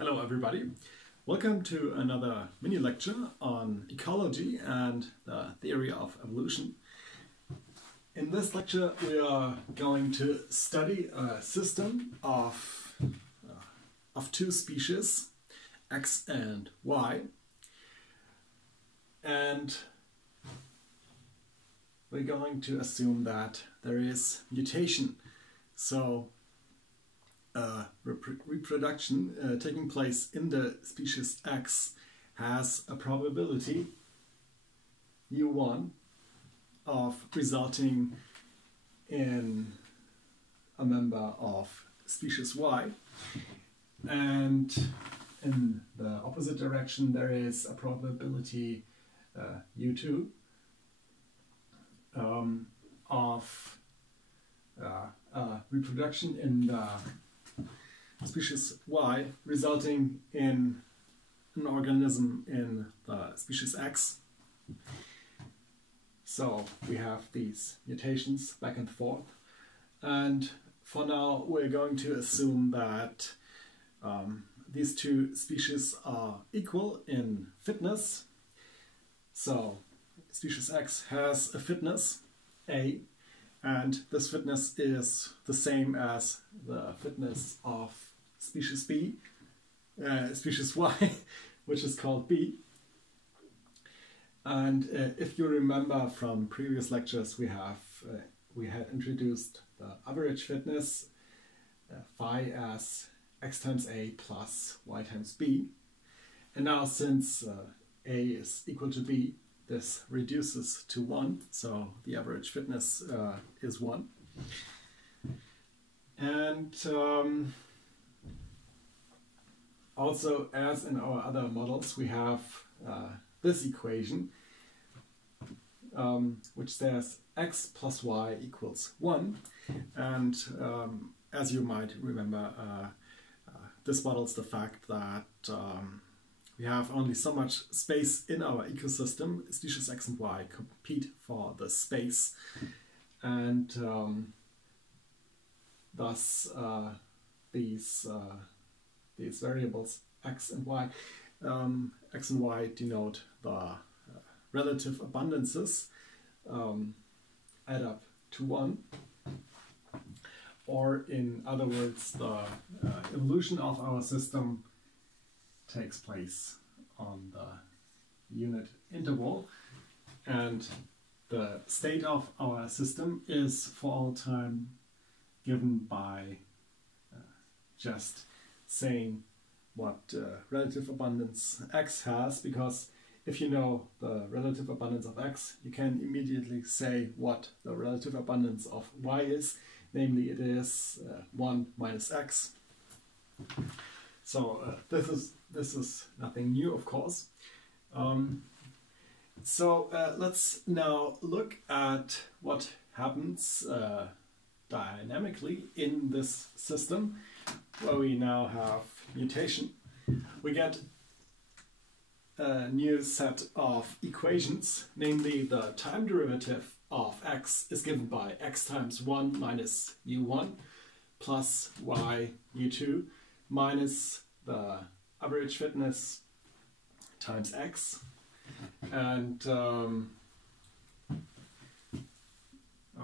Hello everybody, welcome to another mini lecture on ecology and the theory of evolution. In this lecture we are going to study a system of two species, X and Y, and we're going to assume that there is mutation. So reproduction taking place in the species X has a probability u1 of resulting in a member of species Y, and in the opposite direction there is a probability u2 of reproduction in the species Y resulting in an organism in the species X. So we have these mutations back and forth, and for now we're going to assume that these two species are equal in fitness. So species X has a fitness A, and this fitness is the same as the fitness of species B, species Y, which is called B. And if you remember from previous lectures, we had introduced the average fitness, phi as X times A plus Y times B. And now since A is equal to B, this reduces to 1, so the average fitness is 1. And also, as in our other models, we have this equation, which says x plus y equals 1. And as you might remember, this models the fact that we have only so much space in our ecosystem. Species X and Y compete for the space, and thus these variables X and Y denote the relative abundances, add up to 1, or in other words, the evolution of our system takes place on the unit interval, and the state of our system is for all time given by just saying what relative abundance X has, because if you know the relative abundance of X, you can immediately say what the relative abundance of Y is, namely it is 1 minus X. So this is nothing new, of course. Let's now look at what happens dynamically in this system, where we now have mutation. We get a new set of equations, namely the time derivative of x is given by x times 1 minus u1 plus y u2 minus the average fitness times x, and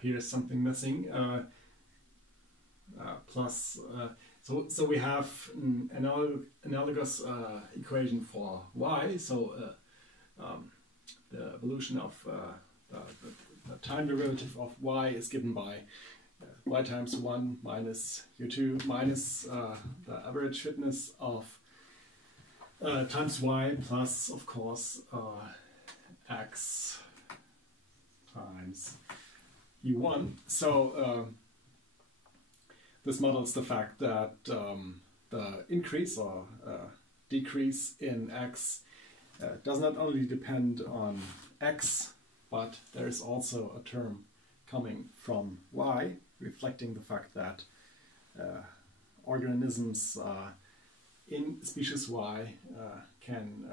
here's something missing, plus so we have an analogous equation for y. So the evolution of the time derivative of y is given by y times 1 minus u2 minus the average fitness of times y plus, of course, x times u1. So this models the fact that the increase or decrease in x does not only depend on x, but there is also a term coming from y, reflecting the fact that organisms in species Y can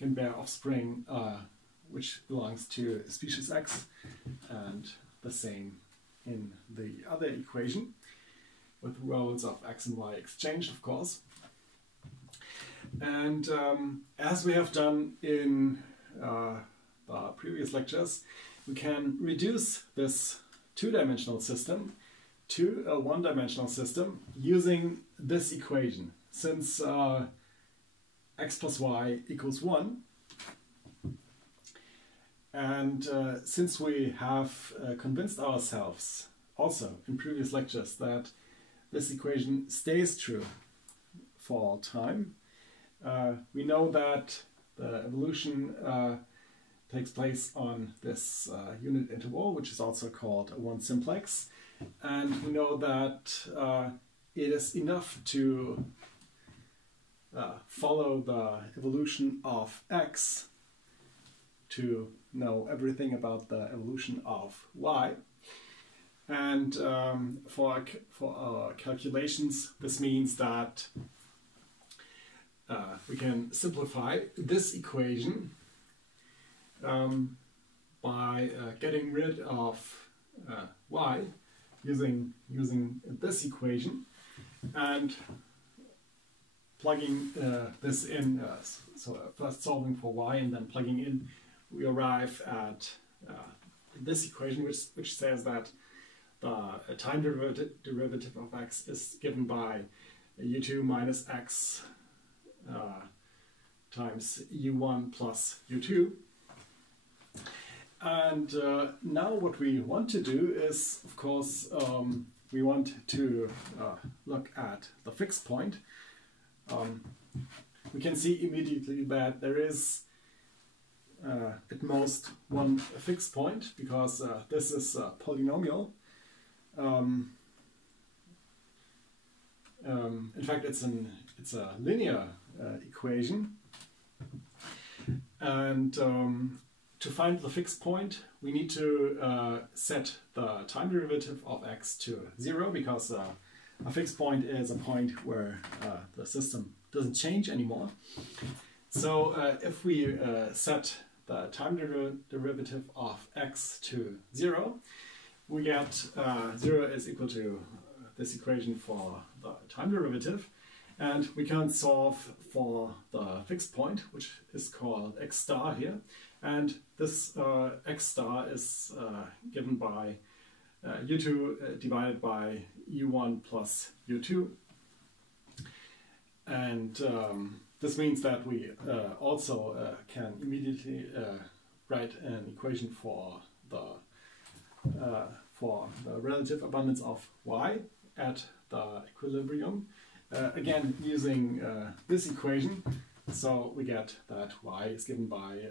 bear offspring which belongs to species X, and the same in the other equation, with roles of x and y exchanged, of course. And as we have done in the previous lectures, we can reduce this two-dimensional system to a one-dimensional system using this equation. Since x plus y equals 1, and since we have convinced ourselves also in previous lectures that this equation stays true for all time, we know that the evolution takes place on this unit interval, which is also called a one simplex, and we know that it is enough to follow the evolution of x to know everything about the evolution of y. And for our calculations, this means that we can simplify this equation by getting rid of y using this equation and plugging this in. So first solving for y and then plugging in, we arrive at this equation, which says that the time derivative of x is given by u2 minus x times u1 plus u2. And now what we want to do is, of course, we want to look at the fixed point. We can see immediately that there is at most one fixed point, because this is a polynomial. In fact, it's a linear equation, and to find the fixed point, we need to set the time derivative of x to 0, because a fixed point is a point where the system doesn't change anymore. So if we set the time derivative of x to 0, we get 0 is equal to this equation for the time derivative, and we can solve for the fixed point, which is called x star here, and this x star is given by u2 divided by u1 plus u2, and this means that we also can immediately write an equation for the relative abundance of y at the equilibrium, again using this equation. So we get that y is given by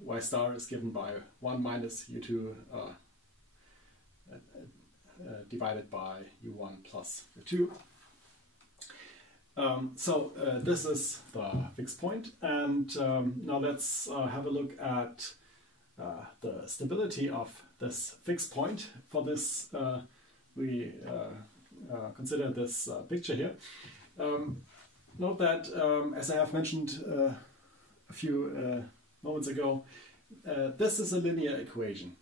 y star is given by 1 minus u2 divided by u1 plus u2. So this is the fixed point, and now let's have a look at the stability of this fixed point. For this we consider this picture here. Note that, as I have mentioned a few moments ago, this is a linear equation.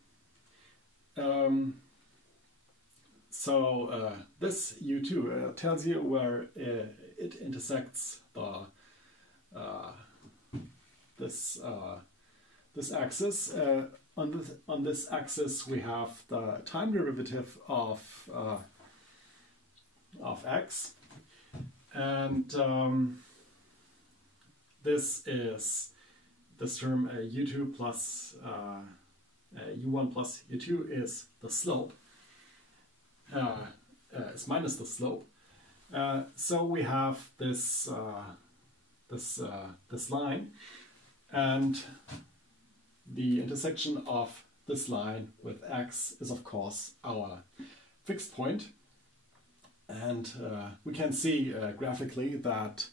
So this u2 tells you where it intersects the this axis. On this axis we have the time derivative of x, and this term u2 plus u1 plus u2 is the slope. Is minus the slope. So we have this this line, and the intersection of this line with x is of course our fixed point, and we can see graphically that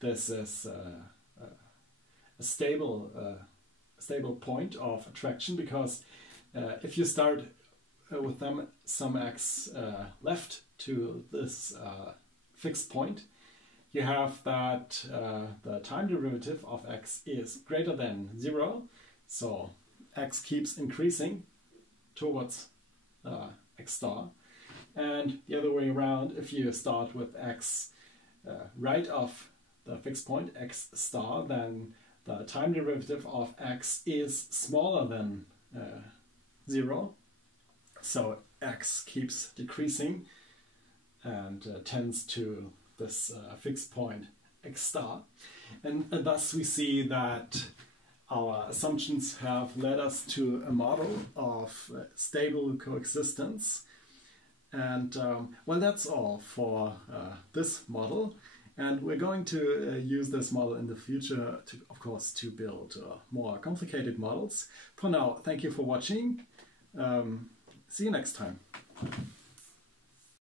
this is a stable point of attraction, because if you start with some x left to this fixed point, you have that the time derivative of x is greater than 0, so x keeps increasing towards x star, and the other way around, if you start with x right of the fixed point x star, then the time derivative of x is smaller than 0. So x keeps decreasing and tends to this fixed point x star. And thus we see that our assumptions have led us to a model of stable coexistence. And well, that's all for this model. And we're going to use this model in the future, of course, to build more complicated models. For now, thank you for watching. See you next time.